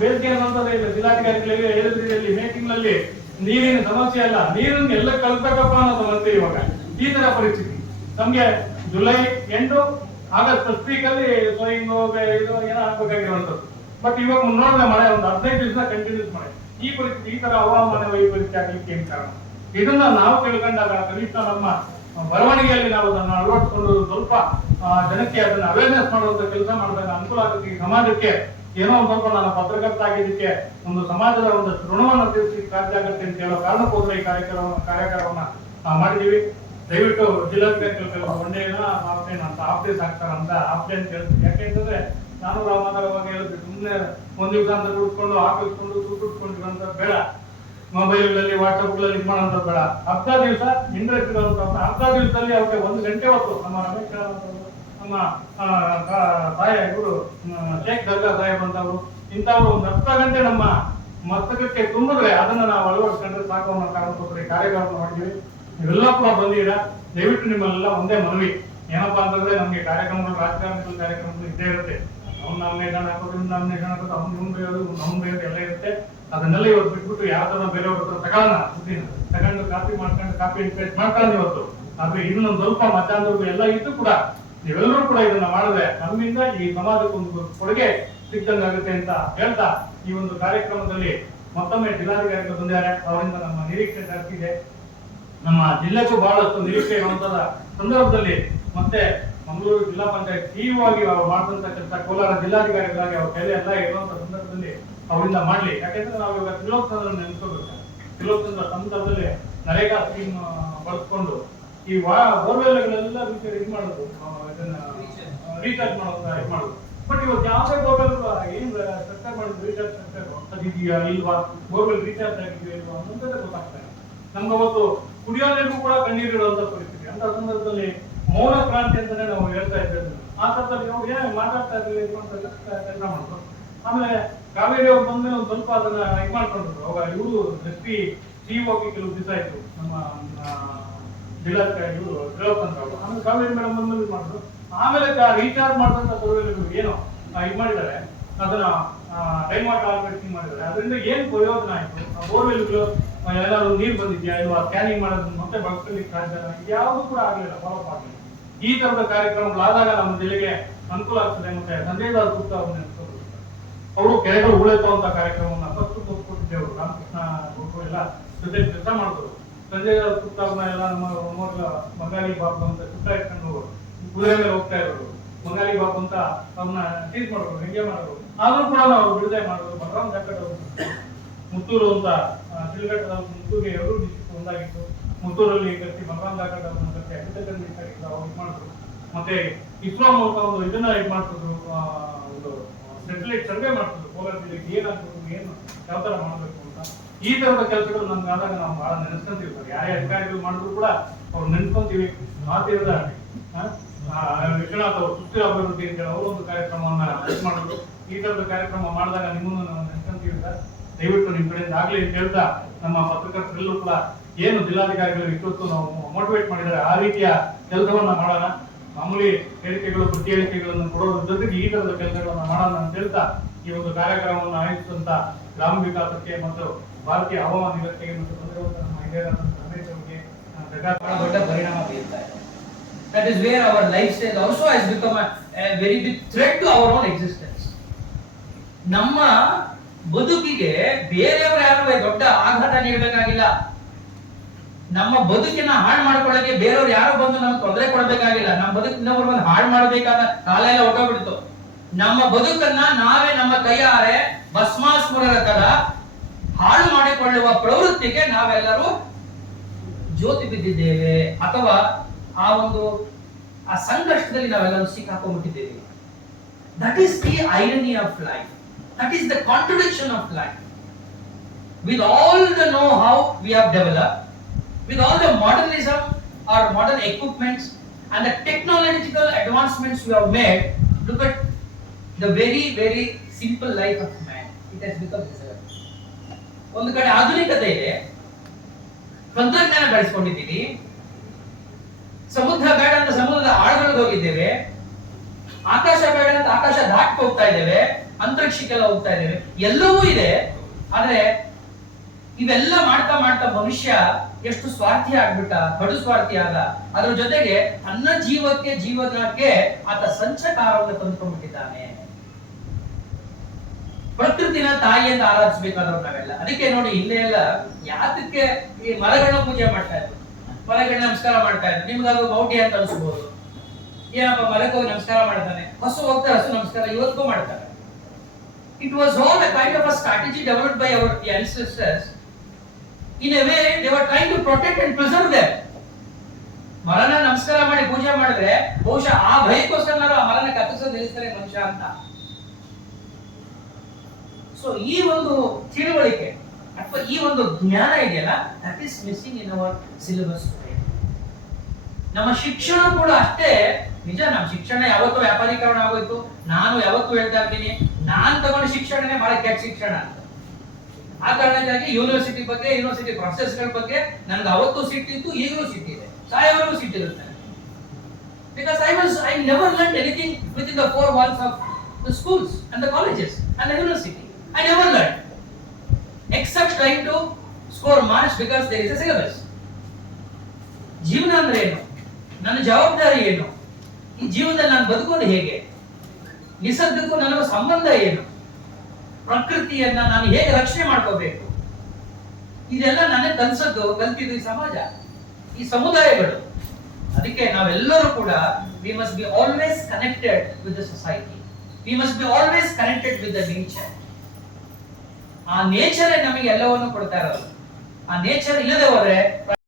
ಬೇಸಿಗೆ ಅನ್ನೋಂಥದ್ದೇ ಇಲ್ಲ. ಜಿಲ್ಲಾಧಿಕಾರಿಗಳಿಗೆ ಹೇಳಿದ್ರಲ್ಲಿ ಮೇ ತಿಂಗಳಲ್ಲಿ ನೀರಿನ ಸಮಸ್ಯೆ ಅಲ್ಲ, ನೀರನ್ನು ಎಲ್ಲ ಕಲ್ಬೇಕಪ್ಪ ಅನ್ನೋ ಸಮಸ್ಯೆ ಇವಾಗ. ಈ ತರ ಪರಿಸ್ಥಿತಿ ನಮ್ಗೆ ಜುಲೈ ಎಂಟು ಆಗಸ್ಟ್ ಫಸ್ಟ್ ವೀಕ್ ಅಲ್ಲಿ ಸೋಯಿಂಗ್ ಇದು ಏನೋ ಆಗ್ಬೇಕಾಗಿರುವಂತದ್ದು. ಬಟ್ ಇವಾಗ ನೋಡಿದ್ರೆ ಮಳೆ ಒಂದು 15 ದಿವಸ ಕಂಟಿನ್ಯೂಸ್ ಮಳೆ. ಈ ಪರಿಸ್ಥಿತಿ, ಈ ತರ ಹವಾಮಾನ ವೈಪರೀತ್ಯ ಆಗ್ಲಿಕ್ಕೆ ಏನ್ ಕಾರಣ? ಇದನ್ನ ನಾವು ತಿಳ್ಕೊಂಡಾಗ ಕನಿಷ್ಠ ನಮ್ಮ ಬರವಣಿಗೆಯಲ್ಲಿ ನಾವು ಅದನ್ನು ಅಳವಡಿಸಿಕೊಂಡು ಸ್ವಲ್ಪ ಜನಕ್ಕೆ ಅದನ್ನ ಅವೇರ್ನೆಸ್ ಮಾಡುವಂತ ಕೆಲಸ ಮಾಡಿದಾಗ ಅನುಕೂಲ ಆಗುತ್ತೆ. ಈ ಸಮಾಜಕ್ಕೆ ಏನೋ ಒಂದು ಸ್ವಲ್ಪ ನಾನು ಪತ್ರಕರ್ತ ಆಗಿದ್ದಕ್ಕೆ ಒಂದು ಸಮಾಜದ ಒಂದು ಋಣವನ್ನು ತೀರಿಸಲಿಕ್ಕೆ ಸಾಧ್ಯ ಆಗುತ್ತೆ ಅಂತ ಹೇಳೋ ಕಾರಣಕ್ಕೋಸ್ಕರ ಈ ಕಾರ್ಯಕ್ರಮವನ್ನ ಮಾಡಿದೀವಿ. ದಯವಿಟ್ಟು ಜಿಲ್ಲಾಧಿಕಾರಿಗಳು ಒಂದೇನ ಆಫ್ಲೈನ್ ಅಂತ ಆಫ್ಡೇಸ್ ಆಗ್ತಾರಂತ ಆಫ್ಲೈನ್ ಕೇಳ್ತೀವಿ. ಯಾಕೆಂತಂದ್ರೆ ನಾನು ಮಾತಾಡುವಾಗ ಹೇಳಿದ್ವಿ, ಸುಮ್ಮನೆ ಒಂದ್ ದಿವಸ ಅಂತ ಉಡ್ಕೊಂಡು ಹಾಕಿಸ್ಕೊಂಡು ಸುಟ್ಟಿಟ್ಕೊಂಡಿರೋಂಥ ಬೇಡ, ಮೊಬೈಲ್ಗಳಲ್ಲಿ ವಾಟ್ಸಪ್ಗಳಲ್ಲಿ ಇದು ಮಾಡೋಂಥದ್ದು ಬೇಡ. ಅರ್ಧ ದಿವಸ ಇಂಟ್ರೆಸ್ಟ್ ಇರುವಂತ ಅರ್ಧ ದಿವಸದಲ್ಲಿ ಅವ್ರಿಗೆ 1 ಗಂಟೆ ಹೊತ್ತು ನಮ್ಮ ರಮೇಶ್ ನಮ್ಮ ಇವರು ಶೇಖ್ ದರ್ಗಾ ಸಾಹೇಬ್ ಅಂತವ್ರು ಇಂಥವ್ರು ಒಂದು ಅರ್ಧ ಗಂಟೆ ನಮ್ಮ ಮಸ್ತಕಕ್ಕೆ ತುಂಬಿದ್ರೆ ಅದನ್ನ ನಾವು ಅಳವಡಿಸ್ಕೊಂಡ್ರೆ ಸಾಕು ಅನ್ನೋ ಕಾರಣಕ್ಕೋಸ್ಕರ ಕಾರ್ಯಕ್ರಮ ಮಾಡಿದ್ವಿ. ನೀವೆಲ್ಲ ಕೂಡ ಬಂದಿರ. ದಯವಿಟ್ಟು ನಿಮ್ಮಲ್ಲೆಲ್ಲ ಒಂದೇ ಮನವಿ ಏನಪ್ಪಾ ಅಂತಂದ್ರೆ, ನಮ್ಗೆ ಕಾರ್ಯಕ್ರಮಗಳು ರಾಜಕಾರಣಗಳ ಕಾರ್ಯಕ್ರಮಗಳು ಇದ್ದೇ ಇರುತ್ತೆ. ಅವ್ನ ನಾಮಿನೇಷನ್ ಹಾಕೋದು, ಇವ್ನ ನಾಮಿನೇಷನ್ ಹಾಕೋದು, ಅವ್ನು ಬೇಯೋದು, ಅವ್ನು ಬೇಯೋದು ಎಲ್ಲ ಇರುತ್ತೆ. ಅದನ್ನೆಲ್ಲ ಇವತ್ತು ಬಿಟ್ಬಿಟ್ಟು ಯಾವ್ದಾರ ಬೇರೆಯವ್ರ ಹತ್ರ ತಗೊಳ್ಳೋಣ, ಸುದ್ದಿನ ತಗೊಂಡು ಕಾಪಿ ಮಾಡ್ಕೊಂಡು ಕಾಪಿ ಪೇಸ್ಟ್ ಮಾಡ್ಕೊಂಡು ಇವತ್ತು. ಆದ್ರೆ ಇನ್ನೊಂದು ಸ್ವಲ್ಪ ಮಧ್ಯಾಹ್ನದವರೆಗೂ ಎಲ್ಲ ಇದ್ದು ಕೂಡ ನೀವೆಲ್ಲರೂ ಕೂಡ ಇದನ್ನ ಮಾಡಿದ್ರೆ ನಮ್ಮಿಂದ ಈ ಸಮಾಜಕ್ಕೆ ಒಂದು ಕೊಡುಗೆ ಸಿಕ್ಕಂಗಾಗುತ್ತೆ ಅಂತ ಹೇಳ್ತಾ, ಈ ಒಂದು ಕಾರ್ಯಕ್ರಮದಲ್ಲಿ ಮತ್ತೊಮ್ಮೆ ಜಿಲ್ಲಾಧಿಕಾರಿಗಳು ಬಂದಿದ್ದಾರೆ. ಅವರಿಂದ ನಮ್ಮ ನಿರೀಕ್ಷೆ ಜಾಸ್ತಿ ಇದೆ. ನಮ್ಮ ಜಿಲ್ಲೆಗೂ ಬಹಳಷ್ಟು ನಿರೀಕ್ಷೆ ಇರುವಂತಹ ಸಂದರ್ಭದಲ್ಲಿ ಮತ್ತೆ ಮಂಗಳೂರು ಜಿಲ್ಲಾ ಪಂಚಾಯತ್ ಸಿಇಒ ಆಗಿ ಅವ್ರು ಮಾಡಿದಂತ ಕೆಲಸ, ಕೋಲಾರ ಜಿಲ್ಲಾಧಿಕಾರಿಗಳಾಗಿ ಅವ್ರ ಕೈಲಿ ಎಲ್ಲ ಇರುವಂತಹ ಸಂದರ್ಭದಲ್ಲಿ ಅವರಿಂದ ಮಾಡ್ಲಿ. ಯಾಕೆಂದ್ರೆ ನಾವು ಇವಾಗ ತ್ರಿಲೋಕಚಂದ್ರ ನೆನೆಸ್ಕೋಬೇಕು. ತ್ರಿಲೋಕಚಂದ್ರ ಸಂದರ್ಭದಲ್ಲಿ ನರೇಗಾ ಸ್ಕೀಮ್ ಬಳಸ್ಕೊಂಡು ಈ ಬೋರ್ವೆಲ್ಗಳೆಲ್ಲ ಇದು ಮಾಡೋದು, ಇದನ್ನ ರೀಚಾರ್ಜ್ ಮಾಡೋದು. ಬಟ್ ಇವತ್ತು ಯಾವುದೇ ಬೋರ್ವೆಲ್ ಏನ್ ಸರ್ಕಾರ ಮಾಡಿದ್ರು ರೀಚಾರ್ಜ್ ಅದಿದೆಯಾ ಇಲ್ವಾ, ಬೋರ್ವೆಲ್ ರೀಚಾರ್ಜ್ ಆಗಿದೆಯಾ ಇಲ್ವಾ ಅನ್ನೋದೇ ಗೊತ್ತಾಗ್ತಾ ಇದೆ. ನಮ್ಗೆ ಅವತ್ತು ಕುಡಿಯೋ ನೀರಿಗೂ ಕೂಡ ಕಣ್ಣೀರಿಡುವಂತ ಪರಿಸ್ಥಿತಿ. ಅಂತ ಸಂದರ್ಭದಲ್ಲಿ ಮೌನ ಕ್ರಾಂತಿ ಅಂತಾನೆ ನಾವು ಹೇಳ್ತಾ ಇದ್ದೇವೆ. ಆ ಸಂದರ್ಭದಲ್ಲಿ ನಾವು ಏನ್ ಮಾತಾಡ್ತಾ ಇದ್ದೀವಿ ಕೆಲಸ ಮಾಡಿದ್ರು. ಆಮೇಲೆ ಕಾವೇರಿ ಅವ್ರು ಬಂದ್ಮೇಲೆ ಒಂದು ಸ್ವಲ್ಪ ಅದನ್ನ ಇದು ಮಾಡ್ಕೊಂಡ್ರು. ಅವಾಗ ಇವರು ಎಸ್.ಪಿ. ಸಿಇಒ ಕೆಲವು ದಿವಸ ಆಯ್ತು ನಮ್ಮ ಜಿಲ್ಲಾಧಿಕಾರಿ ಇವರು ತ್ರಿಲೋಕಚಂದ್ರ ಅವರು. ಆಮೇಲೆ ಕಾವೇರಿ ಮೇಡಮ್ ಬಂದ್ಮೇಲೆ ಇದು ಮಾಡಿದ್ರು. ಆಮೇಲೆ ರೀಚಾರ್ಜ್ ಮಾಡಿದಂತ ಬೋರ್ವೆಲ್ಗಳು ಏನೋ ಇದು ಮಾಡಿದ್ದಾರೆ, ಅದನ್ನ ಡೈಮಂಡ್ ಹಾರ್ವೆಸ್ಟಿಂಗ್ ಮಾಡಿದ್ದಾರೆ. ಅದರಿಂದ ಏನ್ ಪ್ರಯೋಜನ ಆಯ್ತು? ಆ ಬೋರ್ವೆಲ್ಗಳು ಏನಾದ್ರು ನೀರು ಬಂದಿದ್ಯಾ ಇಲ್ವಾ, ಸ್ಕ್ಯಾನಿಂಗ್ ಮಾಡೋದನ್ನ ಮತ್ತೆ ಬಳಸ್ಕೊಳ್ಳಿಕ್ಕೆ ಸಾಧ್ಯ ಯಾವುದು ಕೂಡ ಆಗ್ಲಿಲ್ಲ, ಫಾಲೋ ಆಗಲಿಲ್ಲ. ಈ ತರದ ಕಾರ್ಯಕ್ರಮಗಳಾದಾಗ ನಮ್ಮ ಜಿಲ್ಲೆಗೆ ಅನುಕೂಲ ಆಗ್ತದೆ. ಮತ್ತೆ ಸಂಜಯ್ ದಾಸ್ ಗುಪ್ತಾ ಅವ್ರು ನೆನೆಸ್ಕೋಬೇಕು. ಅವರು ಕೆರೆಗಳು ಉಳಿಸುವಂತ ಕಾರ್ಯಕ್ರಮವನ್ನ ಫಸ್ಟ್ ಕೊಟ್ಟಿದ್ದೇವರು. ರಾಮಕೃಷ್ಣ ಎಲ್ಲ ಜೊತೆ ಕೆಲಸ ಮಾಡಿದ್ರು. ಸಂಜಯ್ ದಾಸ್ ಗುಪ್ತಾ ಅವ್ರನ್ನ ಎಲ್ಲ ನಮ್ಮ ಬಂಗಾಳಿ ಬಾಬು ಅಂತ ಸುತ್ತ ಇಟ್ಕೊಂಡು ಕುದುರೆ ಮೇಲೆ ಹೋಗ್ತಾ ಇರೋರು. ಬಂಗಾಳಿ ಬಾಬು ಅಂತ ಅವ್ರನ್ನ ಟೀಸ್ ಮಾಡೋರು, ಹೆಂಗೆ ಮಾಡೋರು. ಆದ್ರೂ ಕೂಡ ನಾವು ಬಿಡುಗಡೆ ಮಾಡೋದು. ಬಲರಾಮ್ ಜಾಕಟ್ ಅವರು ಮುತ್ತೂರು ಅಂತ ತಿರುಗಟ್ಟದ ಮುತ್ತೂರಿಗೆ 2 ಡಿಸ್ಟ್ರಿಕ್ಟ್ ಒಂದಾಗಿತ್ತು. ಮುತ್ತೂರಲ್ಲಿ ಕಟ್ಟಿ ಬಲರಾಮ್ ಜಾಕಟ್ ಅವ್ರನ್ನ ಕಟ್ಟಿ ಅಗ್ರಿಕಲ್ಚರ್ ಮಿನಿಸ್ಟರ್ ಅವ್ರು ಇದು ಮಾಡಿದ್ರು. ಮತ್ತೆ ಇಸ್ರೋ ಮೂಲಕ ಒಂದು ಇದನ್ನ ಇದು ಮಾಡ್ತಿದ್ರು, ಒಂದು ಸ್ಯಾಟಲೈಟ್ ಸರ್ವೆ ಮಾಡ್ತಿದ್ರು. ಕೋಲಾರ ಜಿಲ್ಲೆಗೆ ಏನಾಗ್ಬೇಕು, ಏನು ಯಾವ ತರ ಮಾಡ್ಬೇಕು ಅಂತ. ಈ ತರದ ಕೆಲಸಗಳು ನಮ್ಗೆ ಆದಾಗ ನಾವು ಬಹಳ ನೆನೆಸ್ಕೊಂತೀವಿ. ಯಾರೇ ಅಧಿಕಾರಿಗಳು ಮಾಡಿದ್ರು ಕೂಡ ಅವ್ರು ನೆನ್ಸ್ಕೊಂತೀವಿ. ಮಾತಿರದ ವಿಶ್ವನಾಥ್ ಅವರು ಸುಸ್ಥಿರ ಅಭಿವೃದ್ಧಿ ಅಂತ ಹೇಳಿ ಅವರು ಒಂದು ಕಾರ್ಯಕ್ರಮವನ್ನ ಇದು ಮಾಡಿದ್ರು. ಈ ತರದ ಕಾರ್ಯಕ್ರಮ ಮಾಡಿದಾಗ ನಿಮ್ಮನ್ನು ನಾವು ನೆನ್ಸ್ಕೊಂತೀವಿ ಸರ್. ದಯವಿಟ್ಟು ನಿಮ್ ಕಡೆಯಿಂದ ಆಗ್ಲಿ ಅಂತ ಹೇಳ್ತಾ, ನಮ್ಮ ಪತ್ರಕರ್ತರೆಲ್ಲೂ ಕೂಡ ಏನು ಜಿಲ್ಲಾಧಿಕಾರಿಗಳು ಇಷ್ಟೊತ್ತು ನಾವು ಮೋಟಿವೇಟ್ ಮಾಡಿದ್ದಾರೆ ಆ ರೀತಿಯ ಕೆಲಸವನ್ನ ಮಾಡೋಣ. ಮಾಮೂಲಿ ಹೇಳಿಕೆಗಳು, ಪ್ರತಿ ಹೇಳಿಕೆಗಳನ್ನು ಕೊಡೋದ್ರ ಜೊತೆಗೆ ಈ ತರದ ಕೆಲಸಗಳನ್ನ ಮಾಡೋಣ ಅಂತ ಹೇಳ್ತಾ, ಈ ಒಂದು ಕಾರ್ಯಕ್ರಮವನ್ನು ಆಯೋಜಿಸಿದಂತ ಗ್ರಾಮ ವಿಕಾಸಕ್ಕೆ ಮತ್ತು ಭಾರತೀಯ ಹವಾಮಾನ ಇಲಾಖೆಗೆ ಮತ್ತು ಬಂದಿರುವಂತ ನಮ್ಮ ಹಿರಿಯರಾದಂತ ರಮೇಶ್ ಅವರಿಗೆ ದೊಡ್ಡ ಪರಿಣಾಮ ಬೀರ್ತಾ ಇದೆ. That is where our lifestyle also has become a very big threat to our own existence. ನಮ್ಮ ಬದುಕಿಗೆ ಬೇರೆಯವರು ಯಾರು ದೊಡ್ಡ ಆಘಾತ ನೀಡಬೇಕಾಗಿಲ್ಲ. ನಮ್ಮ ಬದುಕಿನ ಹಾಳು ಮಾಡ್ಕೊಳ್ಳಕ್ಕೆ ಬೇರೆಯವರು ಯಾರು ಬಂದು ನಮ್ಗೆ ತೊಂದರೆ ಕೊಡಬೇಕಾಗಿಲ್ಲ. ನಮ್ಮ ಬದುಕಿನವರು ಬಂದು ಹಾಳು ಮಾಡಬೇಕಾದ ಕಾಲ ಎಲ್ಲ ಹೊರಟೋಗ್ಬಿಡ್ತು. ನಮ್ಮ ಬದುಕನ್ನ ನಾವೇ ನಮ್ಮ ಕೈಯಾರೆ ಭಸ್ಮಾಸುರರ ತರ ಹಾಳು ಮಾಡಿಕೊಳ್ಳುವ ಪ್ರವೃತ್ತಿಗೆ ನಾವೆಲ್ಲರೂ ಜ್ಯೋತಿ ಬಿದ್ದಿದ್ದೇವೆ, ಅಥವಾ ಆ ಸಂಘರ್ಷದಲ್ಲಿ ನಾವೆಲ್ಲರೂ ಸಿಕ್ಕಾಕೊಂಡ್ಬಿಟ್ಟಿದ್ದೇವೆ. That is the irony of life. That is the contradiction of life. With all the know-how we have developed, with all the modernism or modern equipments and the technological advancements we have made, look at the very, very simple life of man. It has become miserable. ಒಂದು ಕಡೆ ಆಧುನಿಕತೆ ಇದೆ, ತಂತ್ರಜ್ಞಾನ ಬೆಳೆಸ್ಕೊಂಡಿದ್ದೀವಿ, ಸಮುದ್ರ ಬೇಡ ಅಂತ ಸಮುದ್ರದ ಆಳಗಳಿಗೆ ಹೋಗಿದ್ದೇವೆ, ಆಕಾಶ ಬೇಡ ಅಂತ ಆಕಾಶ ದಾಟಿ ಹೋಗ್ತಾ ಇದ್ದೇವೆ, ಅಂತರಿಕ್ಷಕ್ಕೆಲ್ಲ ಹೋಗ್ತಾ ಇದ್ದೇವೆ, ಎಲ್ಲವೂ ಇದೆ. ಆದ್ರೆ ಇವೆಲ್ಲ ಮಾಡ್ತಾ ಮಾಡ್ತಾ ಮನುಷ್ಯ ಎಷ್ಟು ಸ್ವಾರ್ಥಿ ಆಗ್ಬಿಟ್ಟ, ಕಡು ಸ್ವಾರ್ಥಿ ಆದ. ಅದ್ರ ಜೊತೆಗೆ ತನ್ನ ಜೀವನಕ್ಕೆ ಆತ ಸಂಚಕಾರವನ್ನು ತಂದುಕೊಂಡ್ಬಿಟ್ಟಿದ್ದಾನೆ. ಪ್ರಕೃತಿನ ತಾಯಿಯಿಂದ ಆರಾಧಿಸಬೇಕಾದವ್ರು ನಾವೆಲ್ಲ. ಅದಕ್ಕೆ ನೋಡಿ ಹಿಂದೆ ಎಲ್ಲ ಯಾತಕ್ಕೆ ಈ ಮರಗಳನ್ನ ಪೂಜೆ ಮಾಡ್ತಾ ಇದ್ರು, ಮರಗಳನ್ನ ನಮಸ್ಕಾರ ಮಾಡ್ತಾ ಇದ್ರು. ನಿಮ್ಗಾದ್ರು ಮೌಢ್ಯ ಅಂತ ಅನ್ಸ್ಬೋದು, ಏನಪ್ಪ ಮರಕ್ಕೆ ಹೋಗಿ ನಮಸ್ಕಾರ ಮಾಡ್ತಾನೆ, ಹಸು ಹೋಗ್ತಾರೆ ಹಸು ನಮಸ್ಕಾರ ಇವತ್ತಿಗೂ ಮಾಡ್ತಾರೆ. It was all a kind of a strategy developed by our ancestors. In a way, they were trying to protect and preserve them. ಮರನ ನಮಸ್ಕಾರ ಮಾಡಿ ಪೂಜೆ ಮಾಡಿದ್ರೆ ಬಹುಶಃ ಆ ಭಯಕ್ಕೋಸ್ಕರ ಆ ಮರನ ಕತ್ತರಿಸೋದು ನಿಲ್ಲಿಸ್ತಾರೆ ಮನುಷ್ಯ ಅಂತ. ಸೊ ಈ ಒಂದು ತಿಳುವಳಿಕೆ ಅಥವಾ ಈ ಒಂದು ಜ್ಞಾನ ಇದೆಯಲ್ಲ, that is missing in our syllabus. ನಮ್ಮ ಶಿಕ್ಷಣ ಕೂಡ ಅಷ್ಟೇ. ನಿಜ, ನಮ್ಮ ಶಿಕ್ಷಣ ಯಾವತ್ತೂ ವ್ಯಾಪಾರೀಕರಣ ಆಗೋಯ್ತು. ನಾನು ಯಾವತ್ತೂ ಹೇಳ್ತಾ ಇರ್ತೀನಿ, ನಾನ್ ತಗೊಂಡ ಶಿಕ್ಷಣನೇ ಬಹಳ ಕೆಟ್ಟ ಶಿಕ್ಷಣ ಅಂತ. ಆ ಕಾರಣಕ್ಕಾಗಿ ಯೂನಿವರ್ಸಿಟಿ ಬಗ್ಗೆ, ಯೂನಿವರ್ಸಿಟಿ ಪ್ರೊಸೆಸ್ಗಳ ಬಗ್ಗೆ ನನಗೆ ಅವತ್ತು ಸಿಟ್ಟಿತ್ತು, ಈಗಲೂ ಸಿಟ್ಟಿದೆ, ಸಾಯವರೆಗೂ ಸಿಟ್ಟಿರುತ್ತೆ. Because I never learned anything within the four walls of the schools and the colleges and the university. I never learned except trying to score marks because there is a syllabus. ಜೀವನ ಅಂದ್ರೆ ಏನು, ನನ್ನ ಜವಾಬ್ದಾರಿ ಏನು, ಈ ಜೀವನದಲ್ಲಿ ನಾನು ಬದುಕೋದು ಹೇಗೆ, ನಿಸರ್ಗಕ್ಕೂ ನನಗೂ ಸಂಬಂಧ ಏನು, ಪ್ರಕೃತಿಯನ್ನ ನಾನು ಹೇಗೆ ರಕ್ಷಣೆ ಮಾಡ್ಕೋಬೇಕು, ಇದೆಲ್ಲ ನನಗೆ ಕಲ್ತಿದ್ದು ಈ ಸಮಾಜ, ಈ ಸಮುದಾಯಗಳು. ಅದಕ್ಕೆ ನಾವೆಲ್ಲರೂ ಕೂಡ we must be always connected with the society. We must be always connected with the nature. ಆ ನೇಚರ್ ನಮಗೆ ಎಲ್ಲವನ್ನು ಕೊಡ್ತಾ ಇರೋದು. ಆ ನೇಚರ್ ಇಲ್ಲದೆ ಹೋದ್ರೆ